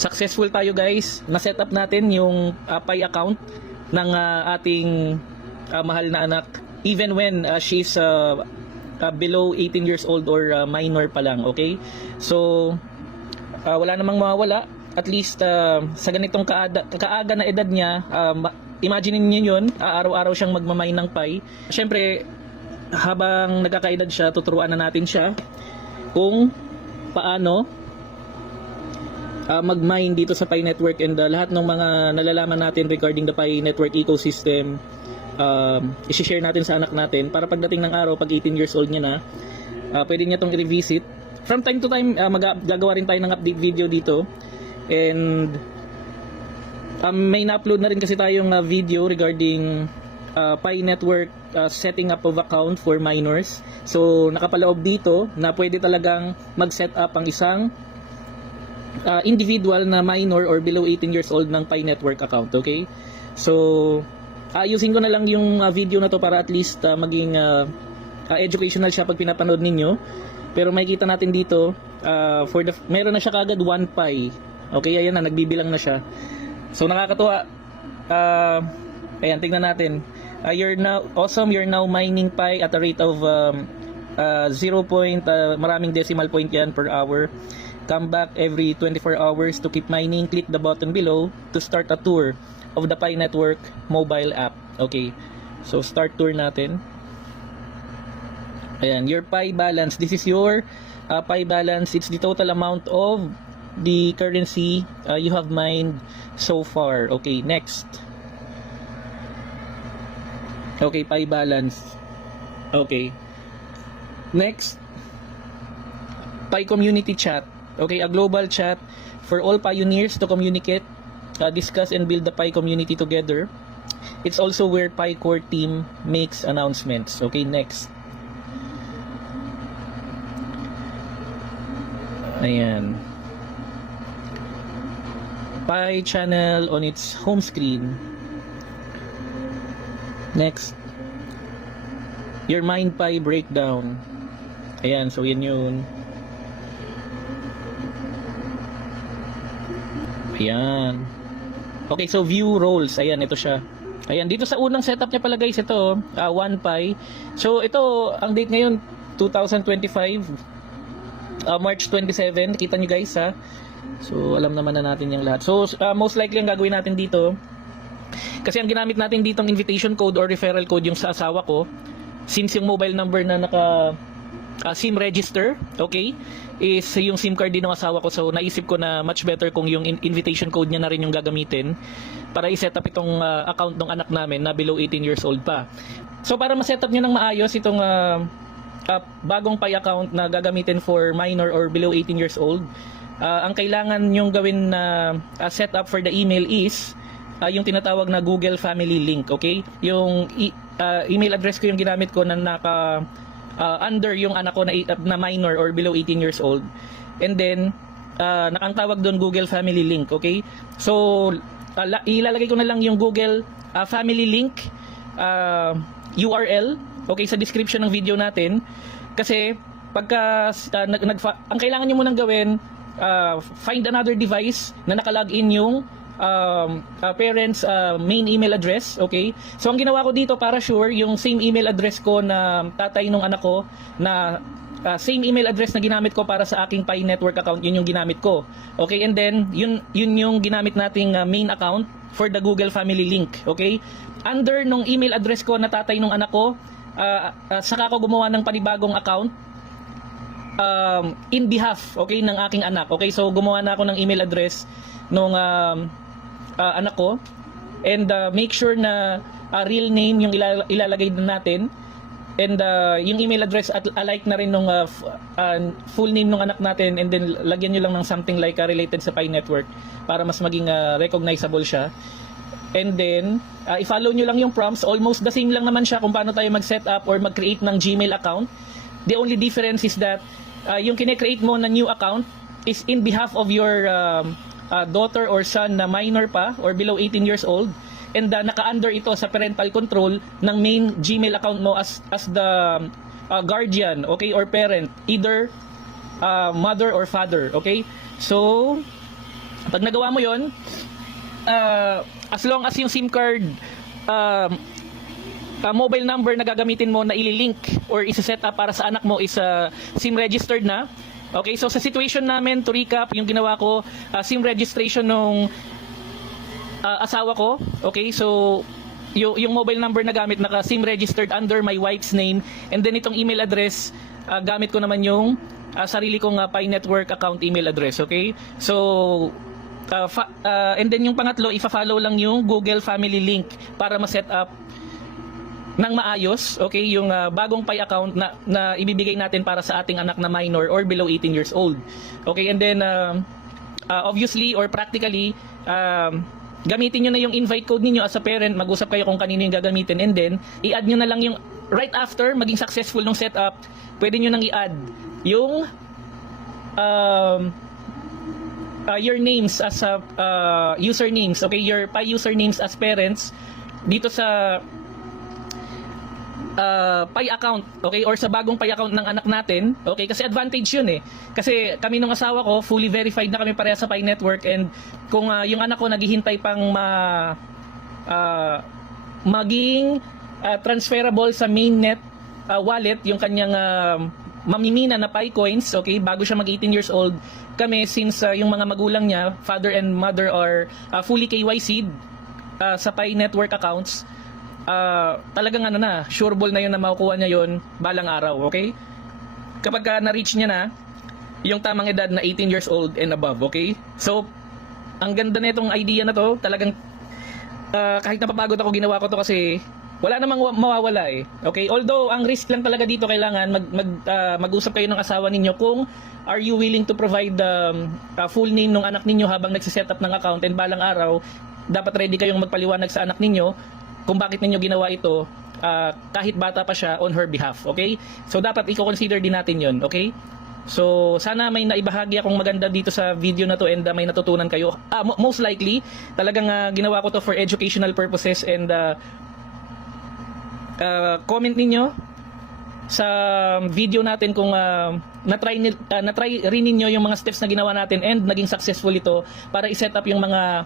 Successful tayo guys, na-set up natin yung Pi account ng ating mahal na anak even when she's below 18 years old or minor pa lang, okay? So, wala namang mawawala. At least sa ganitong kaaga na edad niya, imagine niyo yun, araw-araw siyang magmamine ng Pi. Siyempre, habang nagkakaedad siya, tuturuan na natin siya kung paano mag-mine dito sa Pi Network, and lahat ng mga nalalaman natin regarding the Pi Network ecosystem, i-share natin sa anak natin para pagdating ng araw, pag 18 years old niya na, pwede niya itong i-revisit. From time to time, gagawa rin tayo ng update video dito, and may na-upload na rin kasi tayong video regarding Pi Network setting up of account for minors. So nakapaloob dito na pwede talagang mag-set up ang isang individual na minor or below 18 years old ng Pi Network account, okay? So ayusin ko na lang yung video na to para at least maging educational siya pag pinapanood ninyo. Pero makikita natin dito, meron na siya kagad 1 Pi. Okay, ayan na, nagbibilang na siya. So nakakatuwa. Ayan, tingnan natin. You're now mining Pi at a rate of 0. Maraming decimal point yan per hour. Come back every 24 hours to keep mining. Click the button below to start a tour of the Pi Network mobile app. Okay, so start tour natin. Ayan, your Pi balance. This is your Pi balance. It's the total amount of the currency you have mined so far. Okay, next. Okay, Pi balance. Okay. Next, Pi community chat. Okay, a global chat for all pioneers to communicate, discuss and build the Pi community together. It's also where Pi core team makes announcements. Okay, next. Ayan. Pi channel on its home screen. Next. Your Mind Pi breakdown. Ayan, so yan yun. Ayan. Okay, so view roles. Ayan, ito siya. Ayan, dito sa unang setup niya pala guys, ito, 1 Pi. So ito, ang date ngayon, 2025, March 27. Kita nyo guys ha. So alam naman na natin yung lahat. So most likely ang gagawin natin dito, kasi ang ginamit natin dito ang invitation code or referral code yung sa asawa ko, since yung mobile number na naka SIM register, okay, is yung SIM card din ng asawa ko. So naisip ko na much better kung yung invitation code niya na rin yung gagamitin para i-set up itong account ng anak namin na below 18 years old pa. So para ma-set up niyo ng maayos itong bagong Pi account na gagamitin for minor or below 18 years old, ang kailangan nyong gawin na set up for the email is yung tinatawag na Google Family Link, okay? Yung email address ko yung ginamit ko na naka under yung anak ko na minor or below 18 years old. And then ang tawag doon Google Family Link, okay? So ilalagay ko na lang yung Google Family Link URL, okay, sa description ng video natin. Kasi pagka ang kailangan niyo munang gawin, find another device na nakalogin yung parents main email address, okay? So ang ginawa ko dito para sure yung same email address ko na tatay nung anak ko, na same email address na ginamit ko para sa aking Pi Network account, yun yung ginamit ko. Okay, and then yun yung ginamit nating main account for the Google Family Link, okay? Under nung email address ko na tatay nung anak ko, saka ko gumawa ng panibagong account in behalf, okay, ng aking anak. Okay, so gumawa na ako ng email address nung anak ko, and make sure na real name yung ilalagay din natin, and yung email address at alike na rin nung full name ng anak natin, and then lagyan nyo lang ng something like related sa Pi Network para mas maging recognizable siya. And then i-follow nyo lang yung prompts. Almost the same lang naman siya kung paano tayo mag-set up or mag-create ng Gmail account. The only difference is that yung kine-create mo na new account is in behalf of your daughter or son na minor pa or below 18 years old, and naka-under ito sa parental control ng main Gmail account mo as the guardian, okay, or parent, either mother or father, okay? So Pag nagawa mo yon, as long as yung SIM card mobile number na gagamitin mo na ililink or isa-set up para sa anak mo is SIM registered na. Okay, so sa situation namin, to recap, yung ginawa ko, SIM registration nung asawa ko. Okay, so yung mobile number na gamit naka SIM registered under my wife's name, and then itong email address, gamit ko naman yung sarili kong Pi Network account email address. Okay, so and then yung pangatlo, ifa-follow lang yung Google Family Link para ma-set up ng maayos, okay, yung bagong Pi account na ibibigay natin para sa ating anak na minor or below 18 years old. Okay, and then obviously or practically, gamitin nyo na yung invite code ninyo as a parent, mag-usap kayo kung kanino yung gagamitin, and then i-add nyo na lang yung, right after maging successful nung setup, pwede nyo nang i-add yung your names as usernames, okay, your Pi usernames as parents dito sa Pi account, okay, or sa bagong Pi account ng anak natin, okay, kasi advantage yun eh. Kasi kami nung asawa ko, fully verified na kami pareha sa Pi Network, and kung yung anak ko naghihintay pang maging transferable sa mainnet wallet, yung kanyang mamimina na Pi coins, okay, bago siya mag 18 years old, kami, since yung mga magulang niya, father and mother are fully KYC'd sa Pi Network accounts, talagang sure ball na yun na makukuha niya yun balang araw, okay? Kapag na-reach niya na yung tamang edad na 18 years old and above, okay? So, ang ganda na itong idea na to, talagang kahit napapagod ako, ginawa ko to kasi wala namang mawawala eh, okay? Although, ang risk lang talaga dito, kailangan mag-usap kayo ng asawa ninyo kung are you willing to provide the full name ng anak ninyo habang nagsiset up ng account, and balang araw, dapat ready kayong magpaliwanag sa anak ninyo kung bakit ninyo ginawa ito kahit bata pa siya on her behalf, okay? So dapat i-consider din natin 'yon, okay? So sana may naibahagi akong maganda dito sa video na to, and may natutunan kayo. Most likely talagang ginawa ko to for educational purposes, and comment ninyo sa video natin kung na-try rin ninyo yung mga steps na ginawa natin and naging successful ito para i-set up yung mga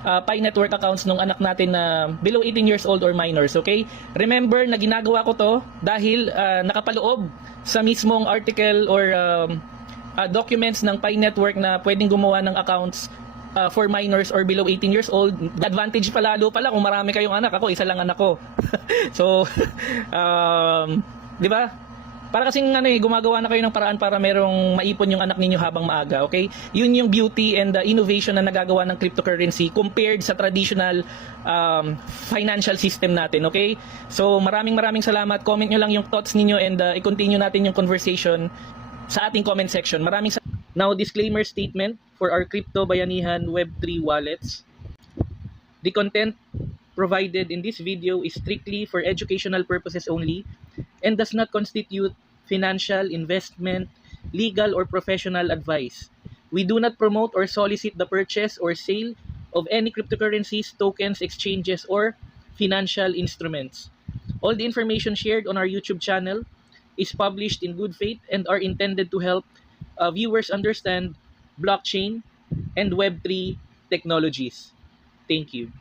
Pi Network accounts ng anak natin na below 18 years old or minors, okay? Remember na ginagawa ko to dahil nakapaloob sa mismong article or documents ng Pi Network na pwedeng gumawa ng accounts for minors or below 18 years old. Advantage pa lalo pala kung marami kayong anak. Ako, isa lang anak ko. So, di ba? Para kasing gumagawa na kayo ng paraan para merong maipon yung anak ninyo habang maaga, okay? Yun yung beauty and innovation na nagagawa ng cryptocurrency compared sa traditional financial system natin, okay? So maraming salamat. Comment nyo lang yung thoughts ninyo, and i-continue natin yung conversation sa ating comment section. Now, disclaimer statement for our Crypto Bayanihan Web3 wallets. The content provided in this video is strictly for educational purposes only and does not constitute financial, investment, legal, or professional advice. We do not promote or solicit the purchase or sale of any cryptocurrencies, tokens, exchanges, or financial instruments. All the information shared on our YouTube channel is published in good faith and are intended to help viewers understand blockchain and Web3 technologies. Thank you.